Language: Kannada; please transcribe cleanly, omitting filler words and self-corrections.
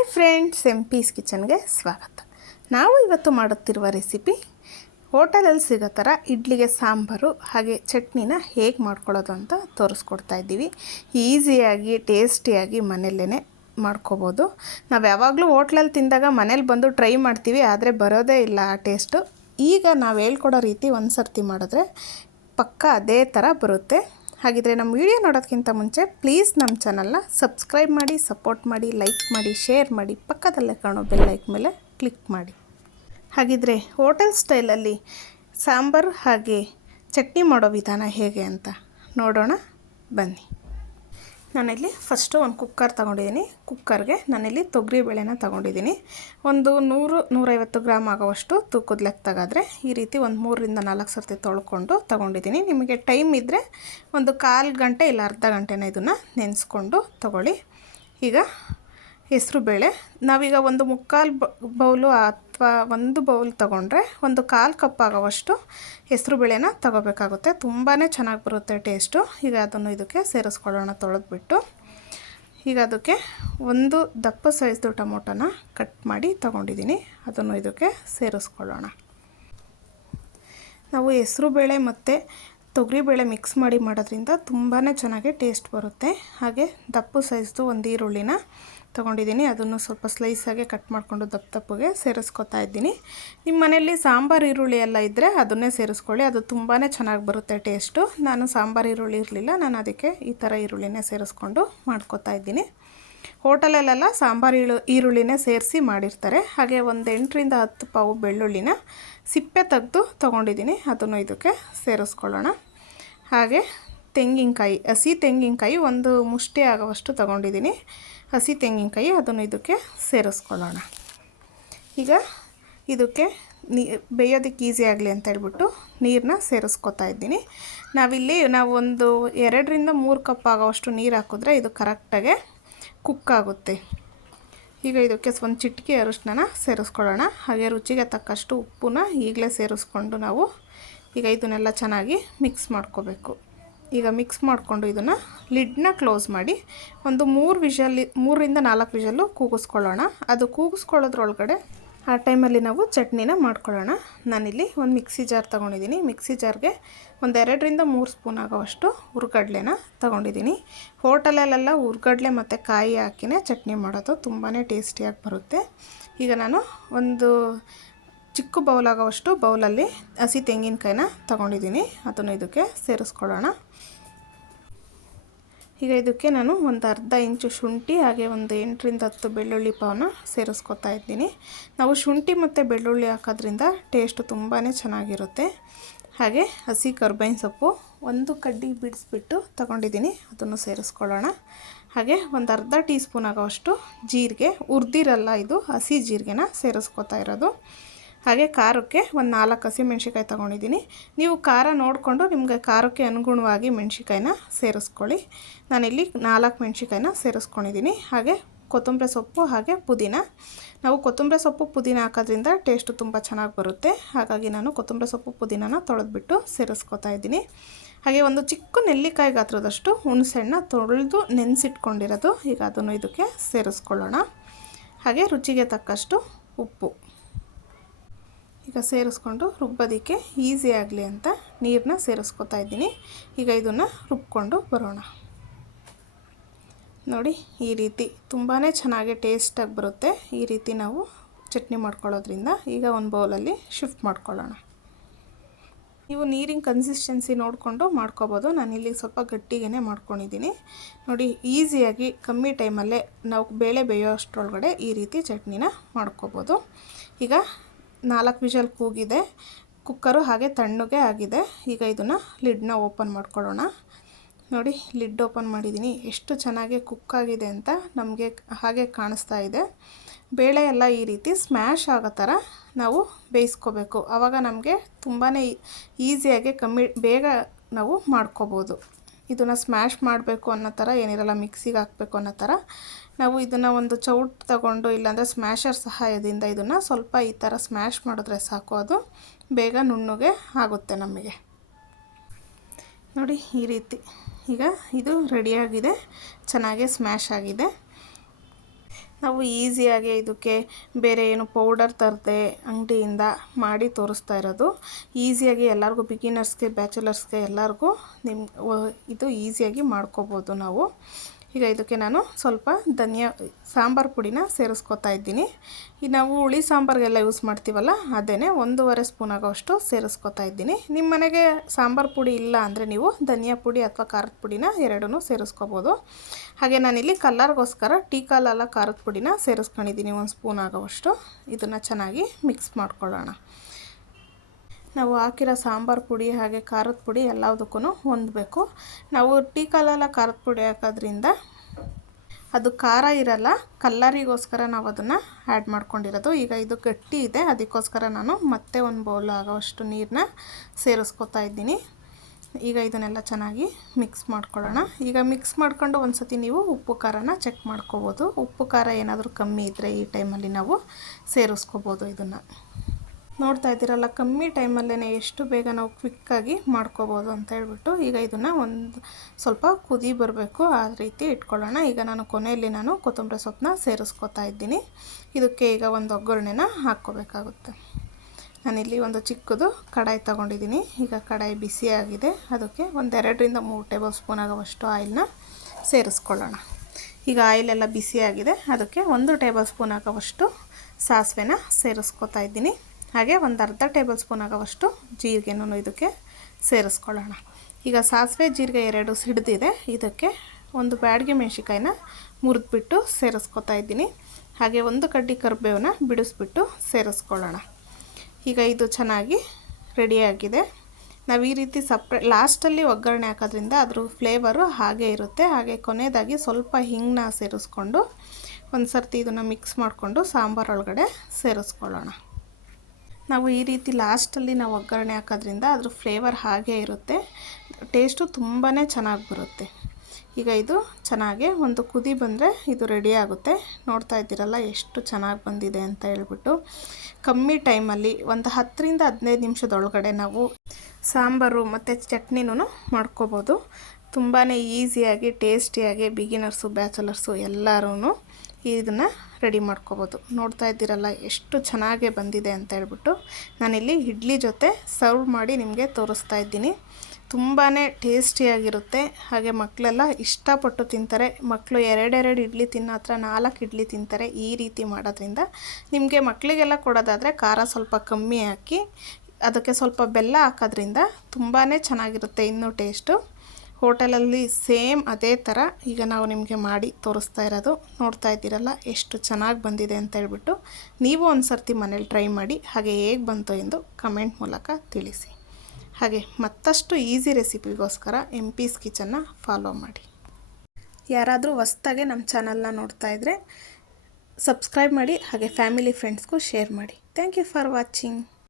ಹಾಯ್ ಫ್ರೆಂಡ್ಸ್, ಪೀಸ್ ಕಿಚನ್ಗೆ ಸ್ವಾಗತ. ನಾವು ಇವತ್ತು ಮಾಡುತ್ತಿರುವ ರೆಸಿಪಿ ಹೋಟೆಲಲ್ಲಿ ಸಿಗೋ ಥರ ಇಡ್ಲಿಗೆ ಸಾಂಬಾರು ಹಾಗೆ ಚಟ್ನಿನ ಹೇಗೆ ಮಾಡ್ಕೊಳ್ಳೋದು ಅಂತ ತೋರಿಸ್ಕೊಡ್ತಾ ಇದ್ದೀವಿ. ಈಸಿಯಾಗಿ ಟೇಸ್ಟಿಯಾಗಿ ಮನೆಯಲ್ಲೇ ಮಾಡ್ಕೋಬೋದು. ನಾವು ಯಾವಾಗಲೂ ಹೋಟ್ಲಲ್ಲಿ ತಿಂದಾಗ ಮನೇಲಿ ಬಂದು ಟ್ರೈ ಮಾಡ್ತೀವಿ, ಆದರೆ ಬರೋದೇ ಇಲ್ಲ ಆ ಟೇಸ್ಟು. ಈಗ ನಾವು ಹೇಳ್ಕೊಡೋ ರೀತಿ ಒಂದು ಸರ್ತಿ ಮಾಡಿದ್ರೆ ಪಕ್ಕ ಅದೇ ಥರ ಬರುತ್ತೆ. ಹಾಗಿದ್ರೆ ನಮ್ಮ ವಿಡಿಯೋ ನೋಡೋದಕ್ಕಿಂತ ಮುಂಚೆ ಪ್ಲೀಸ್ ನಮ್ಮ ಚಾನಲ್ನ ಸಬ್ಸ್ಕ್ರೈಬ್ ಮಾಡಿ, ಸಪೋರ್ಟ್ ಮಾಡಿ, ಲೈಕ್ ಮಾಡಿ, ಶೇರ್ ಮಾಡಿ, ಪಕ್ಕದಲ್ಲೇ ಕಾಣೋ ಬೆಲ್ ಲೈಕ್ ಮೇಲೆ ಕ್ಲಿಕ್ ಮಾಡಿ. ಹಾಗಿದ್ರೆ ಹೋಟೆಲ್ ಸ್ಟೈಲಲ್ಲಿ ಸಾಂಬಾರು ಹಾಗೆ ಚಟ್ನಿ ಮಾಡೋ ವಿಧಾನ ಹೇಗೆ ಅಂತ ನೋಡೋಣ ಬನ್ನಿ. ನಾನಿಲ್ಲಿ ಫಸ್ಟು ಒಂದು ಕುಕ್ಕರ್ ತೊಗೊಂಡಿದ್ದೀನಿ. ಕುಕ್ಕರ್ಗೆ ನಾನಿಲ್ಲಿ ತೊಗರಿಬೇಳೆನ ತೊಗೊಂಡಿದ್ದೀನಿ. ಒಂದು 100-150 ಗ್ರಾಮ್ ಆಗೋವಷ್ಟು ತೂಕದ ಲೆಕ್ಕ ತೆಗೆದ್ರೆ ಈ ರೀತಿ ಒಂದು 3-4 ಸರ್ತಿ ತೊಳ್ಕೊಂಡು ತೊಗೊಂಡಿದ್ದೀನಿ. ನಿಮಗೆ ಟೈಮ್ ಇದ್ದರೆ ಒಂದು 1/4 ಗಂಟೆ ಇಲ್ಲ ಅರ್ಧ ಗಂಟೆನ ಇದನ್ನು ನೆನೆಸ್ಕೊಂಡು ತೊಗೊಳ್ಳಿ. ಈಗ ಹೆಸರುಬೇಳೆ ನಾವೀಗ ಒಂದು 3/4 ಬೌಲು ಅಥವಾ 1 ಬೌಲ್ ತೊಗೊಂಡ್ರೆ ಒಂದು 1/4 ಕಪ್ ಆಗೋವಷ್ಟು ಹೆಸರುಬೇಳೆನ ತೊಗೋಬೇಕಾಗುತ್ತೆ. ತುಂಬಾ ಚೆನ್ನಾಗಿ ಬರುತ್ತೆ ಟೇಸ್ಟು. ಈಗ ಅದನ್ನು ಇದಕ್ಕೆ ಸೇರಿಸ್ಕೊಳ್ಳೋಣ ತೊಳೆದ್ಬಿಟ್ಟು. ಈಗ ಅದಕ್ಕೆ ಒಂದು ದಪ್ಪ ಸೈಜ್ದು ಟೊಮೊಟೊನ ಕಟ್ ಮಾಡಿ ತೊಗೊಂಡಿದ್ದೀನಿ, ಅದನ್ನು ಇದಕ್ಕೆ ಸೇರಿಸ್ಕೊಳ್ಳೋಣ. ನಾವು ಹೆಸರುಬೇಳೆ ಮತ್ತು ತೊಗರಿಬೇಳೆ ಮಿಕ್ಸ್ ಮಾಡಿ ಮಾಡೋದ್ರಿಂದ ತುಂಬಾ ಚೆನ್ನಾಗಿ ಟೇಸ್ಟ್ ಬರುತ್ತೆ. ಹಾಗೆ ದಪ್ಪ ಸೈಜ್ದು ಒಂದು ಈರುಳ್ಳಿನ ತೊಗೊಂಡಿದ್ದೀನಿ, ಅದನ್ನು ಸ್ವಲ್ಪ ಸ್ಲೈಸಾಗೆ ಕಟ್ ಮಾಡಿಕೊಂಡು ದಪ್ಪಗೆ ಸೇರಿಸ್ಕೊತಾ ಇದ್ದೀನಿ. ನಿಮ್ಮ ಮನೆಯಲ್ಲಿ ಸಾಂಬಾರು ಈರುಳ್ಳಿ ಎಲ್ಲ ಇದ್ದರೆ ಅದನ್ನೇ ಸೇರಿಸ್ಕೊಳ್ಳಿ, ಅದು ತುಂಬಾ ಚೆನ್ನಾಗಿ ಬರುತ್ತೆ ಟೇಸ್ಟು. ನಾನು ಸಾಂಬಾರು ಈರುಳ್ಳಿ ಇರಲಿಲ್ಲ, ನಾನು ಅದಕ್ಕೆ ಈ ಥರ ಈರುಳ್ಳಿನೇ ಸೇರಿಸ್ಕೊಂಡು ಮಾಡ್ಕೊತಾ ಇದ್ದೀನಿ. ಹೋಟೆಲಲ್ಲೆಲ್ಲ ಸಾಂಬಾರು ಈರುಳ್ಳಿನೇ ಸೇರಿಸಿ ಮಾಡಿರ್ತಾರೆ. ಹಾಗೆ ಒಂದು 8-10 ಪಾವು ಬೆಳ್ಳುಳ್ಳಿನ ಸಿಪ್ಪೆ ತೆಗೆದು ತೊಗೊಂಡಿದ್ದೀನಿ, ಅದನ್ನು ಇದಕ್ಕೆ ಸೇರಿಸ್ಕೊಳ್ಳೋಣ. ಹಾಗೆ ತೆಂಗಿನಕಾಯಿ, ಹಸಿ ತೆಂಗಿನಕಾಯಿ ಒಂದು ಮುಷ್ಟಿ ಆಗೋವಷ್ಟು ತೊಗೊಂಡಿದ್ದೀನಿ, ಹಸಿ ತೆಂಗಿನಕಾಯಿ, ಅದನ್ನು ಇದಕ್ಕೆ ಸೇರಿಸ್ಕೊಳ್ಳೋಣ. ಈಗ ಇದಕ್ಕೆ ಬೇಯೋದಕ್ಕೆ ಈಸಿ ಆಗಲಿ ಅಂತ ಹೇಳ್ಬಿಟ್ಟು ನೀರನ್ನ ಸೇರಿಸ್ಕೊತಾ ಇದ್ದೀನಿ. ನಾವು ಒಂದು 2-3 ಕಪ್ ಆಗೋವಷ್ಟು ನೀರು ಹಾಕಿದ್ರೆ ಇದು ಕರೆಕ್ಟಾಗೆ ಕುಕ್ ಆಗುತ್ತೆ. ಈಗ ಇದಕ್ಕೆ ಒಂದು ಚಿಟಿಕೆ ಅರಿಶಿನ ಸೇರಿಸ್ಕೊಳ್ಳೋಣ. ಹಾಗೆ ರುಚಿಗೆ ತಕ್ಕಷ್ಟು ಉಪ್ಪನ್ನ ಈಗಲೇ ಸೇರಿಸ್ಕೊಂಡು ನಾವು ಈಗ ಇದನ್ನೆಲ್ಲ ಚೆನ್ನಾಗಿ ಮಿಕ್ಸ್ ಮಾಡ್ಕೋಬೇಕು. ಈಗ ಮಿಕ್ಸ್ ಮಾಡಿಕೊಂಡು ಇದನ್ನು ಲಿಡ್ನ ಕ್ಲೋಸ್ ಮಾಡಿ ಒಂದು 3-4 ವಿಷಲ್ಲು ಕೂಗಿಸ್ಕೊಳ್ಳೋಣ. ಅದು ಕೂಗಿಸ್ಕೊಳ್ಳೋದ್ರೊಳಗಡೆ ಆ ಟೈಮಲ್ಲಿ ನಾವು ಚಟ್ನಿನ ಮಾಡ್ಕೊಳ್ಳೋಣ. ನಾನಿಲ್ಲಿ ಒಂದು ಮಿಕ್ಸಿ ಜಾರ್ ತೊಗೊಂಡಿದ್ದೀನಿ. ಮಿಕ್ಸಿ ಜಾರ್ಗೆ ಒಂದು 2-3 ಸ್ಪೂನ್ ಆಗೋವಷ್ಟು ಹುರ್ಗಡ್ಲೆನ ತೊಗೊಂಡಿದ್ದೀನಿ. ಹೋಟೆಲಲ್ಲೆಲ್ಲ ಹುರ್ಗಡ್ಲೆ ಮತ್ತು ಕಾಯಿ ಹಾಕಿನೇ ಚಟ್ನಿ ಮಾಡೋದು, ತುಂಬಾ ಟೇಸ್ಟಿಯಾಗಿ ಬರುತ್ತೆ. ಈಗ ನಾನು ಒಂದು ಚಿಕ್ಕ ಬೌಲ್ ಆಗೋವಷ್ಟು ಬೌಲಲ್ಲಿ ಹಸಿ ತೆಂಗಿನಕಾಯಿನ ತೊಗೊಂಡಿದ್ದೀನಿ, ಅದನ್ನು ಇದಕ್ಕೆ ಸೇರಿಸ್ಕೊಳ್ಳೋಣ. ಈಗ ಇದಕ್ಕೆ ನಾನು ಒಂದು ಅರ್ಧ ಇಂಚು ಶುಂಠಿ ಹಾಗೆ ಒಂದು 8-10 ಬೆಳ್ಳುಳ್ಳಿ ಪಾವನ್ನ ಸೇರಿಸ್ಕೊತಾ ಇದ್ದೀನಿ. ನಾವು ಶುಂಠಿ ಮತ್ತು ಬೆಳ್ಳುಳ್ಳಿ ಹಾಕೋದ್ರಿಂದ ಟೇಸ್ಟು ತುಂಬಾ ಚೆನ್ನಾಗಿರುತ್ತೆ. ಹಾಗೆ ಹಸಿ ಕರ್ಬೇವಿನ ಸೊಪ್ಪು ಒಂದು ಕಡ್ಡಿ ಬಿಡಿಸ್ಬಿಟ್ಟು ತೊಗೊಂಡಿದ್ದೀನಿ, ಅದನ್ನು ಸೇರಿಸ್ಕೊಳ್ಳೋಣ. ಹಾಗೆ ಒಂದು ಅರ್ಧ ಟೀ ಸ್ಪೂನ್ ಆಗೋವಷ್ಟು ಜೀರಿಗೆ, ಹುರಿದಿರಲ್ಲ ಇದು, ಹಸಿ ಜೀರಿಗೆನ ಸೇರಿಸ್ಕೊತಾ ಇರೋದು. ಹಾಗೆ ಖಾರಕ್ಕೆ ಒಂದು 4 ಹಸಿಮೆಣ್ಸಿಕಾಯಿ ತೊಗೊಂಡಿದ್ದೀನಿ. ನೀವು ಖಾರ ನೋಡಿಕೊಂಡು ನಿಮಗೆ ಖಾರಕ್ಕೆ ಅನುಗುಣವಾಗಿ ಮೆಣ್ಸಿಕಾಯಿನ ಸೇರಿಸ್ಕೊಳ್ಳಿ. ನಾನಿಲ್ಲಿ 4 ಮೆಣ್ಸಿಕಾಯಿನ ಸೇರಿಸ್ಕೊಂಡಿದ್ದೀನಿ. ಹಾಗೆ ಕೊತ್ತಂಬರಿ ಸೊಪ್ಪು ಹಾಗೆ ಪುದೀನ. ನಾವು ಕೊತ್ತಂಬರಿ ಸೊಪ್ಪು ಪುದೀನ ಹಾಕೋದ್ರಿಂದ ಟೇಸ್ಟು ತುಂಬ ಚೆನ್ನಾಗಿ ಬರುತ್ತೆ. ಹಾಗಾಗಿ ನಾನು ಕೊತ್ತಂಬರಿ ಸೊಪ್ಪು ಪುದೀನನ ತೊಳೆದ್ಬಿಟ್ಟು ಸೇರಿಸ್ಕೊತಾ ಇದ್ದೀನಿ. ಹಾಗೆ ಒಂದು ಚಿಕ್ಕ ನೆಲ್ಲಿಕಾಯಿ ಗಾತ್ರದಷ್ಟು ಹುಣಸೆಹಣ್ಣ ತೊಳೆದು ನೆನೆಸಿಟ್ಕೊಂಡಿರೋದು, ಈಗ ಅದನ್ನು ಇದಕ್ಕೆ ಸೇರಿಸ್ಕೊಳ್ಳೋಣ. ಹಾಗೆ ರುಚಿಗೆ ತಕ್ಕಷ್ಟು ಉಪ್ಪು ಈಗ ಸೇರಿಸ್ಕೊಂಡು ರುಬ್ಬೋದಕ್ಕೆ ಈಸಿ ಆಗಲಿ ಅಂತ ನೀರನ್ನ ಸೇರಿಸ್ಕೊತಾ ಇದ್ದೀನಿ. ಈಗ ಇದನ್ನು ರುಬ್ಕೊಂಡು ಬರೋಣ. ನೋಡಿ, ಈ ರೀತಿ ತುಂಬಾ ಚೆನ್ನಾಗಿ ಟೇಸ್ಟಾಗಿ ಬರುತ್ತೆ. ಈ ರೀತಿ ನಾವು ಚಟ್ನಿ ಮಾಡ್ಕೊಳ್ಳೋದ್ರಿಂದ ಈಗ ಒಂದು ಬೌಲಲ್ಲಿ ಶಿಫ್ಟ್ ಮಾಡ್ಕೊಳ್ಳೋಣ. ನೀವು ನೀರಿನ ಕನ್ಸಿಸ್ಟೆನ್ಸಿ ನೋಡಿಕೊಂಡು ಮಾಡ್ಕೋಬೋದು. ನಾನಿಲ್ಲಿ ಸ್ವಲ್ಪ ಗಟ್ಟಿಗೆ ಮಾಡ್ಕೊಂಡಿದ್ದೀನಿ. ನೋಡಿ, ಈಸಿಯಾಗಿ ಕಮ್ಮಿ ಟೈಮಲ್ಲೇ ನಾವು ಬೇಳೆ ಬೇಯೋ ಅಷ್ಟರೊಳಗಡೆ ಈ ರೀತಿ ಚಟ್ನಿನ ಮಾಡ್ಕೋಬೋದು. ಈಗ 4 ವಿಷಲ್ ಕೂಗಿದೆ ಕುಕ್ಕರು, ಹಾಗೆ ತಣ್ಣಗೆ ಆಗಿದೆ. ಈಗ ಇದನ್ನು ಲಿಡ್ನ ಓಪನ್ ಮಾಡ್ಕೊಳ್ಳೋಣ. ನೋಡಿ, ಲಿಡ್ ಓಪನ್ ಮಾಡಿದ್ದೀನಿ, ಎಷ್ಟು ಚೆನ್ನಾಗಿ ಕುಕ್ ಆಗಿದೆ ಅಂತ ನಮಗೆ ಹಾಗೆ ಕಾಣಿಸ್ತಾ ಇದೆ. ಬೇಳೆ ಎಲ್ಲ ಈ ರೀತಿ ಸ್ಮ್ಯಾಶ್ ಆಗೋ ಥರ ನಾವು ಬೇಯಿಸ್ಕೋಬೇಕು. ಆವಾಗ ನಮಗೆ ತುಂಬಾ ಈಸಿಯಾಗಿ ಬೇಗ ನಾವು ಮಾಡ್ಕೋಬೋದು. ಇದನ್ನು ಸ್ಮ್ಯಾಶ್ ಮಾಡಬೇಕು ಅನ್ನೋ ಥರ ಏನಿರಲ್ಲ, ಮಿಕ್ಸಿಗೆ ಹಾಕಬೇಕು ಅನ್ನೋ ಥರ. ನಾವು ಇದನ್ನು ಒಂದು ಚೌಟ್ ತಗೊಂಡು ಇಲ್ಲಾಂದರೆ ಸ್ಮ್ಯಾಶರ್ ಸಹಾಯದಿಂದ ಇದನ್ನು ಸ್ವಲ್ಪ ಈ ಥರ ಸ್ಮ್ಯಾಶ್ ಮಾಡಿದ್ರೆ ಸಾಕು, ಅದು ಬೇಗ ನುಣ್ಣಗೆ ಆಗುತ್ತೆ ನಮಗೆ. ನೋಡಿ, ಈ ರೀತಿ ಈಗ ಇದು ರೆಡಿಯಾಗಿದೆ, ಚೆನ್ನಾಗಿ ಸ್ಮ್ಯಾಶ್ ಆಗಿದೆ. ನಾವು ಈಸಿಯಾಗಿ ಇದಕ್ಕೆ ಬೇರೆ ಏನು ಪೌಡರ್ ತರದೆ ಅಂಗಡಿಯಿಂದ ಮಾಡಿ ತೋರಿಸ್ತಾ ಇರೋದು. ಈಸಿಯಾಗಿ ಎಲ್ಲರಿಗೂ ಬಿಗಿನರ್ಸ್ಗೆ ಬ್ಯಾಚುಲರ್ಸ್ಗೆ ಎಲ್ಲರಿಗೂ ಇದು ಈಸಿಯಾಗಿ ಮಾಡ್ಕೋಬೋದು ನಾವು. ಈಗ ಇದಕ್ಕೆ ನಾನು ಸ್ವಲ್ಪ ಸಾಂಬಾರು ಪುಡಿನ ಸೇರಿಸ್ಕೊತಾ ಇದ್ದೀನಿ. ಈಗ ನಾವು ಹುಳಿ ಸಾಂಬಾರಿಗೆಲ್ಲ ಯೂಸ್ ಮಾಡ್ತೀವಲ್ಲ ಅದೇ 1.5 ಸ್ಪೂನ್ ಆಗೋಷ್ಟು ಸೇರಿಸ್ಕೊತಾ ಇದ್ದೀನಿ. ನಿಮ್ಮ ಮನೆಗೆ ಸಾಂಬಾರು ಪುಡಿ ಇಲ್ಲ ಅಂದರೆ ನೀವು ಧನಿಯಾ ಪುಡಿ ಅಥವಾ ಖಾರದ ಪುಡಿನ ಎರಡನ್ನೂ ಸೇರಿಸ್ಕೋಬೋದು. ಹಾಗೆ ನಾನಿಲ್ಲಿ ಕಲರ್ಗೋಸ್ಕರ ಟೀ ಕಾಲಲ್ಲ ಖಾರದ ಪುಡಿನ ಸೇರಿಸ್ಕೊಂಡಿದ್ದೀನಿ 1 ಸ್ಪೂನ್ ಆಗೋವಷ್ಟು. ಇದನ್ನು ಚೆನ್ನಾಗಿ ಮಿಕ್ಸ್ ಮಾಡ್ಕೊಳ್ಳೋಣ. ನಾವು ಹಾಕಿರೋ ಸಾಂಬಾರು ಪುಡಿ ಹಾಗೆ ಖಾರದ ಪುಡಿ ಎಲ್ಲದಕ್ಕೂ ಹೊಂದಬೇಕು. ನಾವು ಟೀ ಕಾಲಲ್ಲ ಖಾರದ ಪುಡಿ ಹಾಕೋದ್ರಿಂದ ಅದು ಖಾರ ಇರಲ್ಲ, ಕಲ್ಲರಿಗೋಸ್ಕರ ನಾವು ಅದನ್ನು ಆ್ಯಡ್ ಮಾಡ್ಕೊಂಡಿರೋದು. ಈಗ ಇದು ಗಟ್ಟಿ ಇದೆ, ಅದಕ್ಕೋಸ್ಕರ ನಾನು ಮತ್ತೆ 1 ಬೌಲ್ ಆಗೋವಷ್ಟು ನೀರನ್ನ ಸೇರಿಸ್ಕೊತಾ ಇದ್ದೀನಿ. ಈಗ ಇದನ್ನೆಲ್ಲ ಚೆನ್ನಾಗಿ ಮಿಕ್ಸ್ ಮಾಡ್ಕೊಳ್ಳೋಣ. ಈಗ ಮಿಕ್ಸ್ ಮಾಡ್ಕೊಂಡು ಒಂದು ಸತಿ ನೀವು ಉಪ್ಪು ಖಾರನ ಚೆಕ್ ಮಾಡ್ಕೋಬೋದು. ಉಪ್ಪು ಖಾರ ಏನಾದರೂ ಕಮ್ಮಿ ಇದ್ದರೆ ಈ ಟೈಮಲ್ಲಿ ನಾವು ಸೇರಿಸ್ಕೋಬೋದು. ಇದನ್ನು ನೋಡ್ತಾ ಇದ್ದೀರಲ್ಲ, ಕಮ್ಮಿ ಟೈಮಲ್ಲೇ ಎಷ್ಟು ಬೇಗ ನಾವು ಕ್ವಿಕ್ಕಾಗಿ ಮಾಡ್ಕೋಬೋದು ಅಂತ ಹೇಳ್ಬಿಟ್ಟು. ಈಗ ಇದನ್ನು ಸ್ವಲ್ಪ ಕುದಿ ಬರಬೇಕು, ಆ ರೀತಿ ಇಟ್ಕೊಳ್ಳೋಣ. ಈಗ ಕೊನೆಯಲ್ಲಿ ಕೊತ್ತಂಬರಿ ಸೊಪ್ಪನ್ನ ಸೇರಿಸ್ಕೊತಾ ಇದ್ದೀನಿ. ಇದಕ್ಕೆ ಈಗ ಒಂದು ಒಗ್ಗರಣೆನ ಹಾಕ್ಕೋಬೇಕಾಗುತ್ತೆ. ನಾನಿಲ್ಲಿ ಒಂದು ಚಿಕ್ಕದು ಕಡಾಯಿ ತೊಗೊಂಡಿದ್ದೀನಿ. ಈಗ ಕಡಾಯಿ ಬಿಸಿಯಾಗಿದೆ, ಅದಕ್ಕೆ 2ರಿಂದ 3 ಟೇಬಲ್ ಸ್ಪೂನ್ ಆಗುವಷ್ಟು ಆಯಿಲ್ನ ಸೇರಿಸ್ಕೊಳ್ಳೋಣ. ಈಗ ಆಯಿಲೆಲ್ಲ ಬಿಸಿಯಾಗಿದೆ, ಅದಕ್ಕೆ 1 ಟೇಬಲ್ ಸ್ಪೂನ್ ಆಗುವಷ್ಟು ಸಾಸಿವೆನ ಸೇರಿಸ್ಕೊತಾ ಇದ್ದೀನಿ. ಹಾಗೆ 1/2 ಟೇಬಲ್ ಸ್ಪೂನ್ ಆಗುವಷ್ಟು ಜೀರಿಗೆನೂ ಇದಕ್ಕೆ ಸೇರಿಸ್ಕೊಳ್ಳೋಣ. ಈಗ ಸಾಸಿವೆ ಜೀರಿಗೆ 2 ಸಿಡಿದಿದೆ, ಇದಕ್ಕೆ 1 ಬ್ಯಾಡಗಿ ಮೆಣಸಿನ್ಕಾಯಿನ ಮುರಿದ್ಬಿಟ್ಟು ಸೇರಿಸ್ಕೊತಾ ಇದ್ದೀನಿ. ಹಾಗೆ 1 ಕಡ್ಡಿ ಕರಿಬೇವನ್ನ ಬಿಡಿಸ್ಬಿಟ್ಟು ಸೇರಿಸ್ಕೊಳ್ಳೋಣ. ಈಗ ಇದು ಚೆನ್ನಾಗಿ ರೆಡಿಯಾಗಿದೆ. ನಾವು ಈ ರೀತಿ ಲಾಸ್ಟಲ್ಲಿ ಒಗ್ಗರಣೆ ಹಾಕೋದ್ರಿಂದ ಅದ್ರ ಫ್ಲೇವರು ಹಾಗೆ ಇರುತ್ತೆ. ಹಾಗೆ ಕೊನೆಯದಾಗಿ ಸ್ವಲ್ಪ ಹಿಂಗನ್ನ ಸೇರಿಸ್ಕೊಂಡು ಒಂದು ಸರ್ತಿ ಇದನ್ನು ಮಿಕ್ಸ್ ಮಾಡಿಕೊಂಡು ಸಾಂಬಾರೊಳಗಡೆ ಸೇರಿಸ್ಕೊಳ್ಳೋಣ. ನಾವು ಈ ರೀತಿ ಲಾಸ್ಟಲ್ಲಿ ನಾವು ಒಗ್ಗರಣೆ ಹಾಕೋದ್ರಿಂದ ಅದ್ರ ಫ್ಲೇವರ್ ಹಾಗೇ ಇರುತ್ತೆ, ಟೇಸ್ಟು ತುಂಬಾ ಚೆನ್ನಾಗಿ ಬರುತ್ತೆ. ಈಗ ಇದು ಚೆನ್ನಾಗಿ ಒಂದು ಕುದಿ ಬಂದರೆ ಇದು ರೆಡಿ ಆಗುತ್ತೆ. ನೋಡ್ತಾ ಇದ್ದೀರಲ್ಲ ಎಷ್ಟು ಚೆನ್ನಾಗಿ ಬಂದಿದೆ ಅಂತ ಹೇಳ್ಬಿಟ್ಟು. ಕಮ್ಮಿ ಟೈಮಲ್ಲಿ ಒಂದು 10ರಿಂದ 15 ನಿಮಿಷದೊಳಗಡೆ ನಾವು ಸಾಂಬಾರು ಮತ್ತು ಚಟ್ನಿನೂ ಮಾಡ್ಕೋಬೋದು. ತುಂಬಾ ಈಸಿಯಾಗಿ ಟೇಸ್ಟಿಯಾಗಿ ಬಿಗಿನರ್ಸು ಬ್ಯಾಚುಲರ್ಸು ಎಲ್ಲರೂ ಇದನ್ನು ರೆಡಿ ಮಾಡ್ಕೋಬೋದು. ನೋಡ್ತಾ ಇದ್ದೀರಲ್ಲ ಎಷ್ಟು ಚೆನ್ನಾಗೇ ಬಂದಿದೆ ಅಂತ ಹೇಳ್ಬಿಟ್ಟು. ನಾನಿಲ್ಲಿ ಇಡ್ಲಿ ಜೊತೆ ಸರ್ವ್ ಮಾಡಿ ನಿಮಗೆ ತೋರಿಸ್ತಾ ಇದ್ದೀನಿ. ತುಂಬಾ ಟೇಸ್ಟಿಯಾಗಿರುತ್ತೆ. ಹಾಗೆ ಮಕ್ಕಳೆಲ್ಲ ಇಷ್ಟಪಟ್ಟು ತಿಂತಾರೆ. ಮಕ್ಕಳು 2 ಇಡ್ಲಿ ತಿನ್ನೋ ಹತ್ರ 4 ಇಡ್ಲಿ ತಿಂತಾರೆ ಈ ರೀತಿ ಮಾಡೋದ್ರಿಂದ. ನಿಮಗೆ ಮಕ್ಕಳಿಗೆಲ್ಲ ಕೊಡೋದಾದರೆ ಖಾರ ಸ್ವಲ್ಪ ಕಮ್ಮಿ ಹಾಕಿ ಅದಕ್ಕೆ ಸ್ವಲ್ಪ ಬೆಲ್ಲ ಹಾಕೋದ್ರಿಂದ ತುಂಬಾ ಚೆನ್ನಾಗಿರುತ್ತೆ ಇನ್ನೂ ಟೇಸ್ಟು. ಹೋಟೆಲಲ್ಲಿ ಸೇಮ್ ಅದೇ ಥರ ಈಗ ನಾವು ನಿಮಗೆ ಮಾಡಿ ತೋರಿಸ್ತಾ ಇರೋದು. ನೋಡ್ತಾ ಇದ್ದೀರಲ್ಲ ಎಷ್ಟು ಚೆನ್ನಾಗಿ ಬಂದಿದೆ ಅಂತ ಹೇಳ್ಬಿಟ್ಟು. ನೀವು ಒಂದು ಸರ್ತಿ ಮನೇಲಿ ಟ್ರೈ ಮಾಡಿ, ಹಾಗೆ ಹೇಗೆ ಬಂತು ಎಂದು ಕಮೆಂಟ್ ಮೂಲಕ ತಿಳಿಸಿ. ಹಾಗೆ ಮತ್ತಷ್ಟು ಈಸಿ ರೆಸಿಪಿಗೋಸ್ಕರ MP's ಕಿಚನ್ನ ಫಾಲೋ ಮಾಡಿ. ಯಾರಾದರೂ ಹೊಸ್ದಾಗೆ ನಮ್ಮ ಚಾನಲ್ನ ನೋಡ್ತಾ ಇದ್ದರೆ ಸಬ್ಸ್ಕ್ರೈಬ್ ಮಾಡಿ, ಹಾಗೆ ಫ್ಯಾಮಿಲಿ ಫ್ರೆಂಡ್ಸ್ಗೂ ಶೇರ್ ಮಾಡಿ. Thank you for watching.